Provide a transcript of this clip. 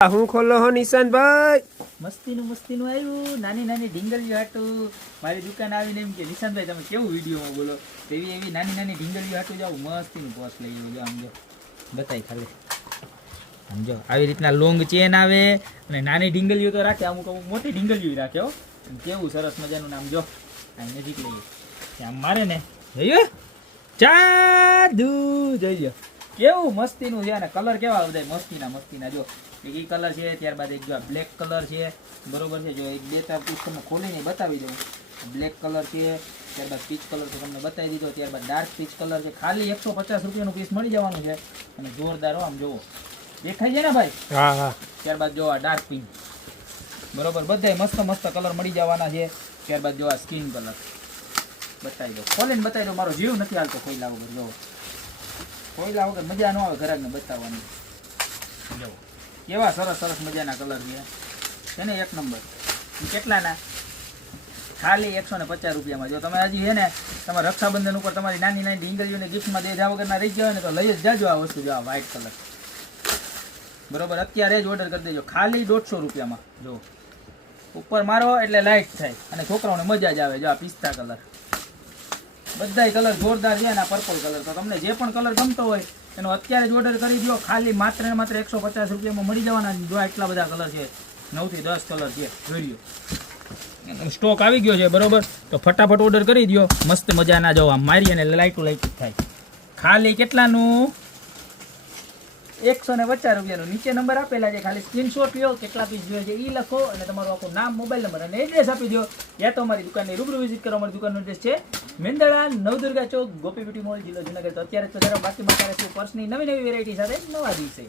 હું ખોલો હો નિશાંતભાઈ? મસ્તીનું આવ્યું. નાની નાની ઢીંગલીઓ હાટું મારી દુકાન આવીને એમ કે નિશાંતભાઈ તમે કેવું વિડીયોમાં બોલો. એવી એવી નાની નાની ઢીંગલીઓ હાટું જાવ મસ્તીનું પોસ્ટ લઈ ગયો. આમ જો બતાવી ખાલી સમજો આવી રીતના લોંગ ચેન આવે અને નાની ઢીંગલીઓ તો રાખે, અમુક અમુક મોટી ઢીંગલીઓ રાખે. હો કેવું સરસ મજાનું નામ જો આ નજીક લઈએ આમ મારે ને જોયું જાદુ જોઈ કેવું મસ્તીનું છે. અને કલર કેવા બધા મસ્તીના જો એક ઈ કલર છે, ત્યારબાદ એક જો બ્લેક કલર છે, બરોબર છે. જો એક બે ચાર પીસ તમને ખોલીને બતાવી દઉં. બ્લેક કલર છે, ત્યારબાદ પીચ કલર તો તમને બતાવી દીધો, ત્યારબાદ ડાર્ક પીચ કલર છે. ખાલી 150 રૂપિયાનું પીસ મળી જવાનું છે અને જોરદાર આમ જોવો દેખાય છે ને ભાઈ. હા હા. ત્યારબાદ જો આ ડાર્ક પિંક, બરોબર બધાય મસ્ત મસ્ત કલર મળી જવાના છે. ત્યારબાદ જો આ સ્કિન કલર બતાવી દો, ખોલીને બતાવી દો. મારો જીવ નથી હાલતો ખોઈલા વગર. જો ખોઈલા વગર મજા ન આવે ઘરાકને બતાવવાની. જો કેવા સરસ સરસ મજાના કલર છે ને એક નંબર. કેટલાના? ખાલી 150 રૂપિયામાં. જો તમે હજી છે ને તમારા રક્ષાબંધન ઉપર તમારી નાની નાની ઢીંગલીઓને ગિફ્ટમાં દેજા વગરના રહી ગયા હોય ને તો લઈ જ જાજો આ વસ્તુ. જો આ વ્હાઈટ કલર, બરોબર અત્યારે જ ઓર્ડર કરી દેજો ખાલી 150 રૂપિયામાં. જો ઉપર મારો એટલે લાઇટ થાય અને છોકરાઓને મજા જ આવે. જો આ પિસ્તા કલર, બધાય કલર જોરદાર છે. અને આ પર્પલ કલર તો તમને જે પણ કલર ગમતો હોય એનો અત્યારે જ ઓર્ડર કરી દો. ખાલી માત્ર ને માત્ર 150 રૂપિયામાં મળી જવાના. જો એટલા બધા કલર છે, 9 થી 10 કલર છે. જોઈ લો સ્ટોક આવી ગયો છે, બરોબર. તો ફટાફટ ઓર્ડર કરી દો. મસ્ત મજાના જો આમ મારી અને લાઇટું થાય. ખાલી કેટલાનું? 150 રૂપિયાનું. નીચે નંબર આપેલા છે, ખાલી સ્ક્રીનશોટ લ્યો, કેટલા પીસ જોઈએ છે એ લખો અને તમારું આખું નામ, મોબાઈલ નંબર અને એડ્રેસ આપી દો. યા તો અમારી દુકાનની રૂબરૂ વિઝિટ કરો. અમારી દુકાનનો એડ્રેસ છે મેંદરડા, નવદુર્ગા ચોક, ગોપી બ્યુટી મોલ, જિલ્લો જુનાગઢ. તો અત્યારે તો જરા બાકી બતાવે છે પર્સની નવી નવી વેરાયટી સાથે નવા દિવસે.